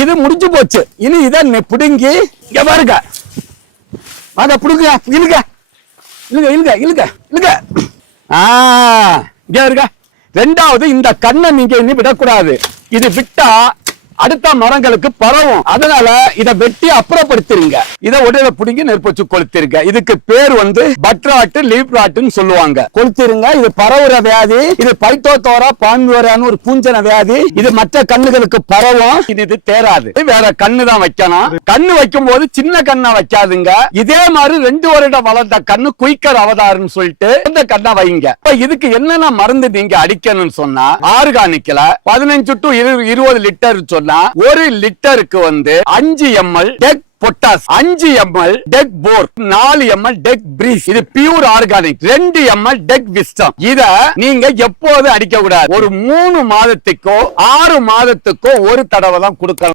இது முடிஞ்சு போச்சு. இனி இதை பிடுங்கி இங்க பாருங்க, அத பிடுங்க, இழுங்க இழுங்க இழுங்க இழுங்க இழுங்க. இங்க இருக்க. ரெண்டாவது, இந்த கண்ணை நீங்க இனி விடக்கூடாது. இது விட்டா அடுத்த மரங்களுக்கு பரவும். அதனால இதை வெட்டி அப்புறப்படுத்திருங்க. இதை உடனே பிடிங்கி நெருப்பு வச்சு கொளுத்திருங்க. இதுக்கு பேர் பட்ராட்டு லீப் ராட்டுன்னு சொல்லுவாங்க. கொளுத்திருங்க. இது பரவுற வியாதி. இது பைட்டோதோரா பான்வியோரான்னு ஒரு பூஞ்சன வியாதி. இது மற்ற கண்ணுகளுக்கு பரவும். இது தேராது. வேற கண்ணு தான் வைக்கணும். கண்ணு வைக்கும் போது சின்ன கண்ணா வைக்காதுங்க. இதே மாதிரி 2 வருடம் வளர்ந்த கண்ணு குயிக்கர் அவதாருன்னு சொல்லிட்டு இந்த கண்ணை வைங்க. இதுக்கு என்னென்ன மருந்து நீங்க அடிக்கணும்னு சொன்னா, ஆர்கானிக்ல 15 to 20 லிட்டர் சொன்னா 1 லிட்டருக்கு 5 ml tech potash, 5 ml tech bor, 4 ml tech breeze. இது pure organic. 2 ml tech wisdom. இத நீங்க எப்போது அடிக்க கூடாது. ஒரு 3 மாதத்துக்கோ 6 மாதத்துக்கோ ஒரு தடவை தான் கொடுக்கணும்.